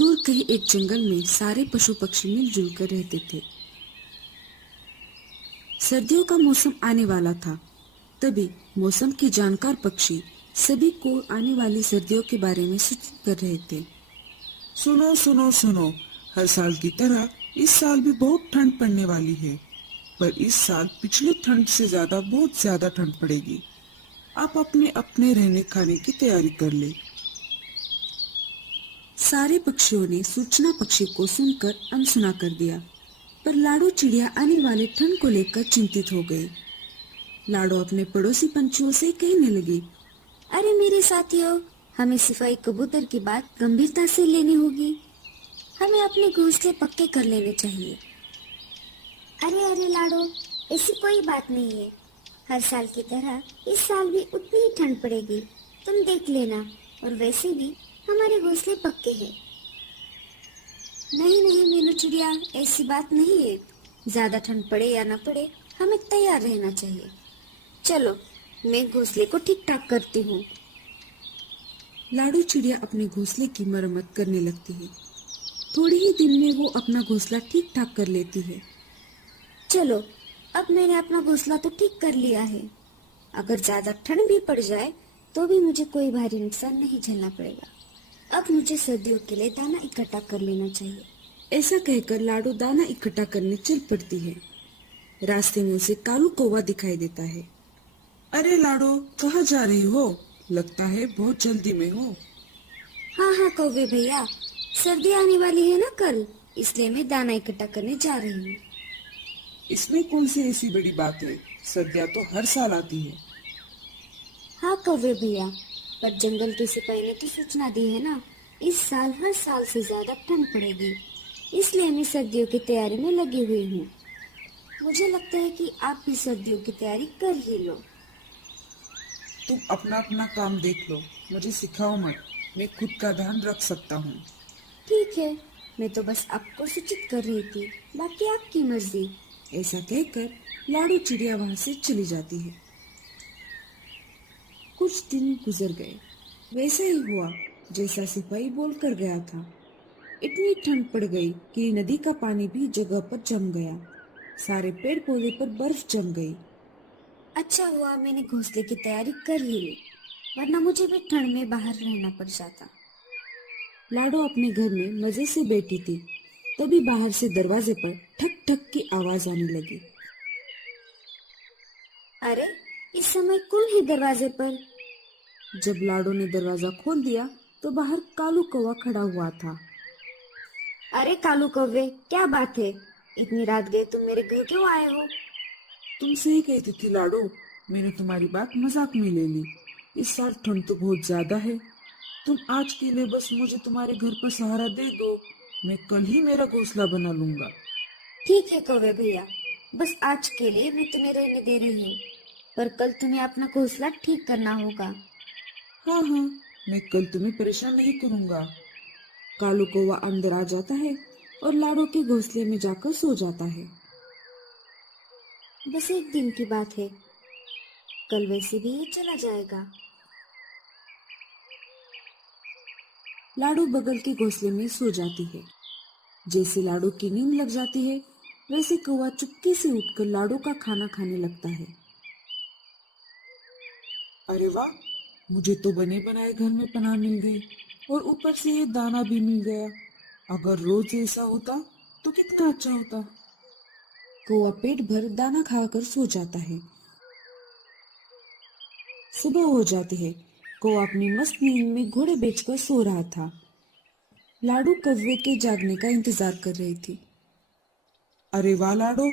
दूर कहीं एक जंगल में सारे पशु पक्षी मिलजुल कर रहते थे। सर्दियों का मौसम आने वाला था। तभी मौसम के जानकार पक्षी सभी को आने वाली सर्दियों के बारे में सूचित कर रहे थे। सुनो सुनो सुनो, हर साल की तरह इस साल भी बहुत ठंड पड़ने वाली है। पर इस साल पिछली ठंड से बहुत ज्यादा ठंड पड़ेगी। आप अपने अपने रहने खाने की तैयारी कर ले। सारे पक्षियों ने सूचना पक्षी को सुनकर अनसुना कर दिया, पर लाडो चिड़िया आने वाले ठंड को लेकर चिंतित हो गई। लाडो अपने पड़ोसी पंछियों से कहने लगी, अरे मेरे साथियों, हमें सिपाही कबूतर की बात गंभीरता से लेनी होगी। हमें अपने घोंसले पक्के कर लेने चाहिए। अरे अरे लाडो, ऐसी कोई बात नहीं है। हर साल की तरह इस साल भी उतनी ही ठंड पड़ेगी, तुम देख लेना। और वैसे भी हमारे घोंसले पक्के हैं। नहीं नहीं मीनू चिड़िया, ऐसी बात नहीं है। ज्यादा ठंड पड़े या न पड़े, हमें तैयार रहना चाहिए। चलो, मैं घोंसले को ठीक ठाक करती हूँ। लाडो चिड़िया अपने घोंसले की मरम्मत करने लगती है। थोड़ी ही दिन में वो अपना घोंसला ठीक ठाक कर लेती है। चलो, अब मैंने अपना घोंसला तो ठीक कर लिया है। अगर ज्यादा ठंड भी पड़ जाए तो भी मुझे कोई भारी नुकसान नहीं झेलना पड़ेगा। अब मुझे सर्दियों के लिए दाना इकट्ठा कर लेना चाहिए। ऐसा कहकर लाडो दाना इकट्ठा करने चल पड़ती है। रास्ते में उसे कालू कौवा दिखाई देता है। अरे लाडो, कहाँ जा रही हो? लगता है बहुत जल्दी में हो। हाँ हाँ कौवे भैया, सर्दी आने वाली है ना कल, इसलिए मैं दाना इकट्ठा करने जा रही हूँ। इसमें कौन सी ऐसी बड़ी बात है? सर्दियाँ तो हर साल आती है। हाँ कौवे भैया, पर जंगल के सिपाही ने तो सूचना दी है ना, इस साल हर साल से ज्यादा ठंड पड़ेगी, इसलिए मैं सर्दियों की तैयारी में लगी हुई हूँ। मुझे लगता है कि आप भी सर्दियों की तैयारी कर ही लो। तुम अपना अपना काम देख लो, मुझे सिखाओ मत। मैं खुद का ध्यान रख सकता हूँ। ठीक है, मैं तो बस आपको सूचित कर रही थी, बाकी आपकी मर्जी। ऐसा कहकर लाडो चिड़िया वहां से चली जाती है। कुछ दिन गुजर गए। वैसा ही हुआ जैसा सिपाही बोल कर गया था। इतनी ठंड पड़ गई कि नदी का पानी भी जगह पर जम गया। सारे पेड़ पौधे पर बर्फ जम गई। अच्छा हुआ मैंने घोंसले की तैयारी कर ही ली, वरना मुझे भी ठंड में बाहर रहना पड़ जाता। लाडो अपने घर में मजे से बैठी थी। तभी बाहर से दरवाजे पर ठक ठक की आवाज आने लगी। अरे, इस समय कौन है दरवाजे पर? जब लाडो ने दरवाजा खोल दिया तो बाहर कालू कौवा खड़ा हुआ था। अरे कालू कौवे, क्या बात है? इतनी रात गए तुम मेरे घर क्यों आए हो? तुमसे ही कहती थी लाडो, मैंने तुम्हारी बात मजाक में ले ली। इस साल ठंड तो बहुत ज्यादा है। तुम आज के लिए बस मुझे तुम्हारे घर पर सहारा दे दो, मैं कल ही मेरा घोंसला बना लूंगा। ठीक है कौवे भैया, बस आज के लिए मैं तुम्हें रहने दे रही हूँ, पर कल तुम्हें अपना घोंसला ठीक करना होगा। हाँ हाँ, मैं कल तुम्हें परेशान नहीं करूंगा। कालू कौवा अंदर आ जाता है और लाडो के घोंसले में जाकर सो जाता है। बस एक दिन की बात है, कल वैसे भी ये चला जाएगा। लाडो बगल के घोंसले में सो जाती है। जैसे लाडो की नींद लग जाती है, वैसे कौवा चुपके से उठकर लाडो का खाना खाने लगता है। अरे वाह, मुझे तो बने बनाए घर में पनाह मिल गई और ऊपर से ये दाना भी मिल गया। अगर रोज ऐसा होता तो कितना अच्छा होता। कौवा पेट भर दाना खाकर सो जाता है। सुबह हो जाती है। कौवा अपनी मस्त नींद में घोड़े बेचकर सो रहा था। लाडो कौवे के जागने का इंतजार कर रही थी। अरे वाह लाडो,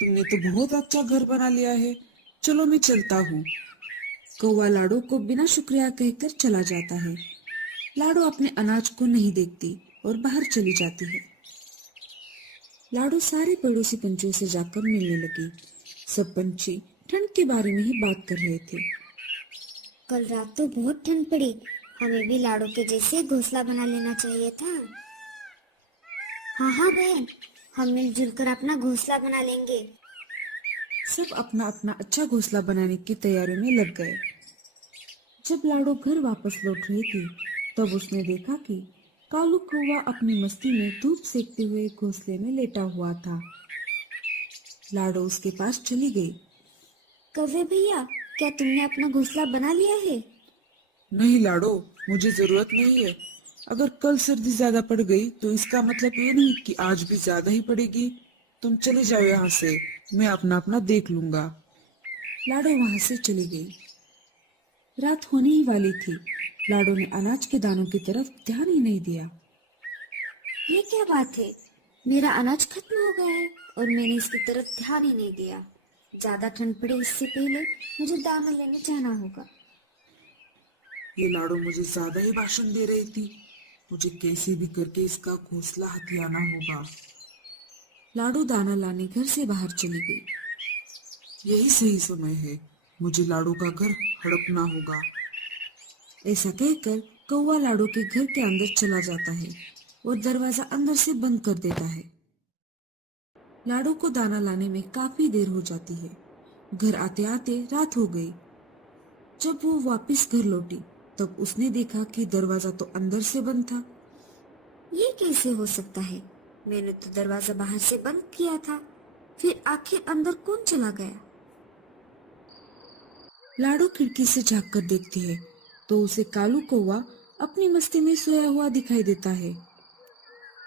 तुमने तो बहुत अच्छा घर बना लिया है। चलो मैं चलता हूँ। कौवा लाडो को बिना शुक्रिया कहकर चला जाता है। लाडो अपने अनाज को नहीं देखती और बाहर चली जाती है। लाडो सारे पड़ोसी पंछियों से जाकर मिलने लगी। सब पंछी ठंड के बारे में ही बात कर रहे थे। कल रात तो बहुत ठंड पड़ी, हमें भी लाडो के जैसे घोंसला बना लेना चाहिए था। हाँ हाँ बहन, हम मिलजुल कर अपना घोंसला बना लेंगे। सब अपना अपना अच्छा घोंसला बनाने की तैयारी में लग गए। जब लाडो घर वापस लौट रही थी, तब उसने देखा कि कालू कौवा अपनी मस्ती में धूप सेकते हुए घोंसले में लेटा हुआ था। लाडो उसके पास चली गई। कौवे भैया, क्या तुमने अपना घोंसला बना लिया है? नहीं लाडो, मुझे जरूरत नहीं है। अगर कल सर्दी ज्यादा पड़ गई तो इसका मतलब ये नहीं कि आज भी ज्यादा ही पड़ेगी। तुम चले जाओ यहाँ से, मैं अपना अपना देख लूंगा। लाडो वहां से चली गई। रात होने ही वाली थी। लाडो ने अनाज के दानों की तरफ ध्यान ही नहीं दिया। ये क्या बात है? मेरा अनाज खत्म हो गया है और मैंने इसकी तरफ ध्यान ही नहीं दिया। ज्यादा ठंड पड़े इससे पहले मुझे दाना लेने जाना होगा। ये लाडो मुझे ज्यादा ही भाषण दे रही थी। मुझे कैसे भी करके इसका घोंसला हथियाना होगा। लाडो दाना लाने घर से बाहर चली गई। यही सही समय है, मुझे लाडो का घर हड़पना होगा। ऐसा कहकर कौवा लाडो के घर के अंदर चला जाता है और दरवाजा अंदर से बंद कर देता है। लाडो को दाना लाने में काफी देर हो जाती है। घर आते आते रात हो गई। जब वो वापस घर लौटी तब उसने देखा कि दरवाजा तो अंदर से बंद था। ये कैसे हो सकता है? मैंने तो दरवाजा बाहर से बंद किया था। फिर आखिर अंदर कौन चला गया? लाडो खिड़की से झांक कर देखती है तो उसे कालू कौवा अपनी मस्ती में सोया हुआ दिखाई देता है।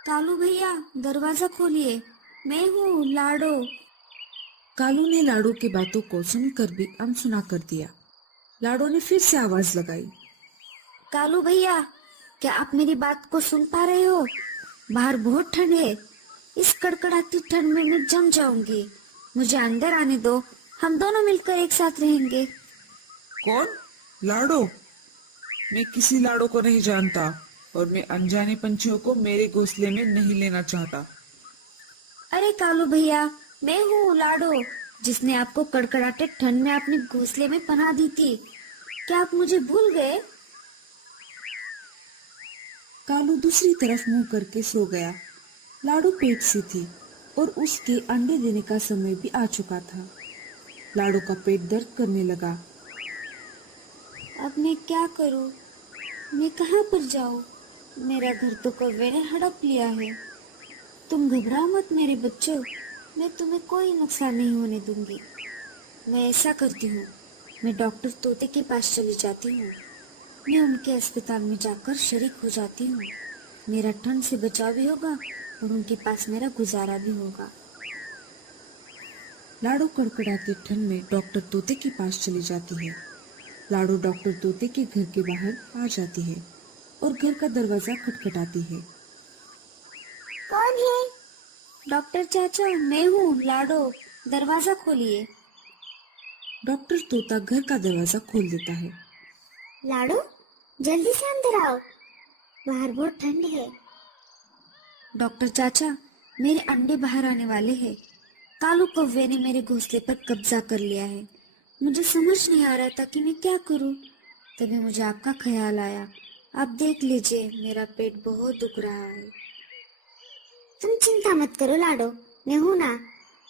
कालू भैया, दरवाजा खोलिए, मैं हूँ लाडो। कालू ने लाडो की बातों को सुनकर भी अनसुना कर दिया। लाडो ने फिर से आवाज लगाई। कालू भैया, क्या आप मेरी बात को सुन पा रहे हो? बाहर बहुत ठंड है। इस कड़कड़ाती ठंड में मैं जम जाऊंगी। मुझे अंदर आने दो, हम दोनों मिलकर एक साथ रहेंगे। कौन? लाडो? मैं किसी लाडो को नहीं जानता और मैं अनजाने पंछियों को मेरे घोंसले में नहीं लेना चाहता। अरे कालू भैया, मैं हूँ लाडो, जिसने आपको कड़कड़ाते ठंड में अपने घोंसले में पनाह दी थी। क्या आप मुझे भूल गए? कालू दूसरी तरफ मुंह करके सो गया। लाडो पेट से थी और उसके अंडे देने का समय भी आ चुका था। लाडो का पेट दर्द करने लगा। अब मैं क्या करूँ? मैं कहाँ पर जाऊँ? मेरा घर तो कौवे ने हड़प लिया है। तुम घबराओ मत मेरे बच्चों, मैं तुम्हें कोई नुकसान नहीं होने दूंगी। मैं ऐसा करती हूँ, मैं डॉक्टर तोते के पास चली जाती हूँ। मैं उनके अस्पताल में जाकर शरीक हो जाती हूँ। मेरा ठंड से बचाव भी होगा और उनके पास मेरा गुजारा भी होगा। लाडो कड़कड़ाती ठंड में डॉक्टर तोते के पास चली जाती है। लाडो डॉक्टर तोते के घर के बाहर आ जाती है और घर का दरवाजा खटखटाती है। कौन है? डॉक्टर चाचा, मैं हूँ लाडो, दरवाजा खोलिए। डॉक्टर तोता घर का दरवाजा खोल देता है। लाडो, जल्दी से अंदर आओ, बाहर बहुत ठंड है। डॉक्टर चाचा, मेरे अंडे बाहर आने वाले हैं। कालू कौवे ने मेरे घोंसले पर कब्जा कर लिया है। मुझे समझ नहीं आ रहा था कि मैं क्या करूं। तभी मुझे आपका ख्याल आया। आप देख लीजिए, मेरा पेट बहुत दुख रहा है। तुम चिंता मत करो लाडो, मैं हूं ना।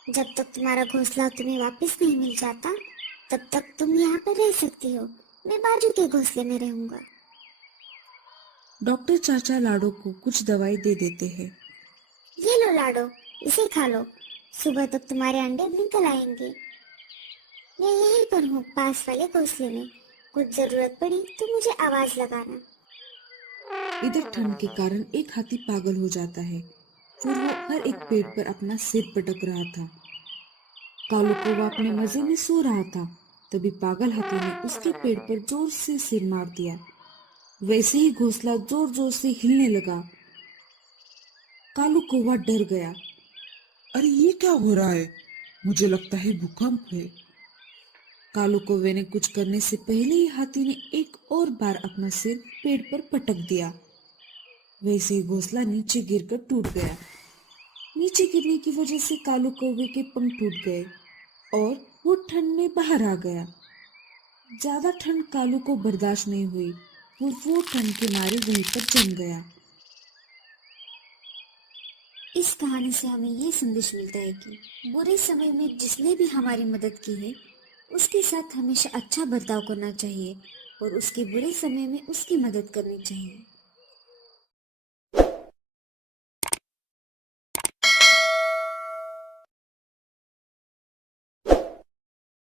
जब तक तुम्हारा घोंसला तुम्हें वापस नहीं मिल जाता तब तक तुम यहाँ पर रह सकती हो। मैं बाजू के घोंसले में रहूंगा। डॉक्टर चाचा लाडो को कुछ दवाई दे देते हैं। ये लो लाडो, इसे खा लो, सुबह तक तुम्हारे अंडे निकल आएंगे। मैं यहीं पर हूँ, पास वाले घोंसले में। कुछ जरूरत पड़ी तो मुझे आवाज लगाना। इधर ठंड के कारण एक हाथी पागल हो जाता है। फिर वो हर एक पेड़ पर अपना सिर पटक रहा था। कालू कौवा अपने मजे में सो रहा था। तभी पागल हाथी ने उसके पेड़ पर जोर से सिर मार दिया। वैसे ही घोंसला जोर जोर से हिलने लगा। कालू कौवा डर गया। अरे ये क्या हो रहा है? मुझे लगता है भूकंप है। कालू कौवे ने कुछ करने से पहले ही हाथी ने एक और बार अपना सिर पेड़ पर पटक दिया। वैसे ही घोंसला नीचे गिरकर टूट गया। नीचे गिरने की वजह से कालू कौवे के पंख टूट गए और वो ठंड में बाहर आ गया। ज्यादा ठंड कालू को बर्दाश्त नहीं हुई और वो ठंड के मारे वहीं पर जम गया। इस कहानी से हमें ये संदेश मिलता है कि बुरे समय में जिसने भी हमारी मदद की है उसके साथ हमेशा अच्छा बर्ताव करना चाहिए और उसके बुरे समय में उसकी मदद करनी चाहिए।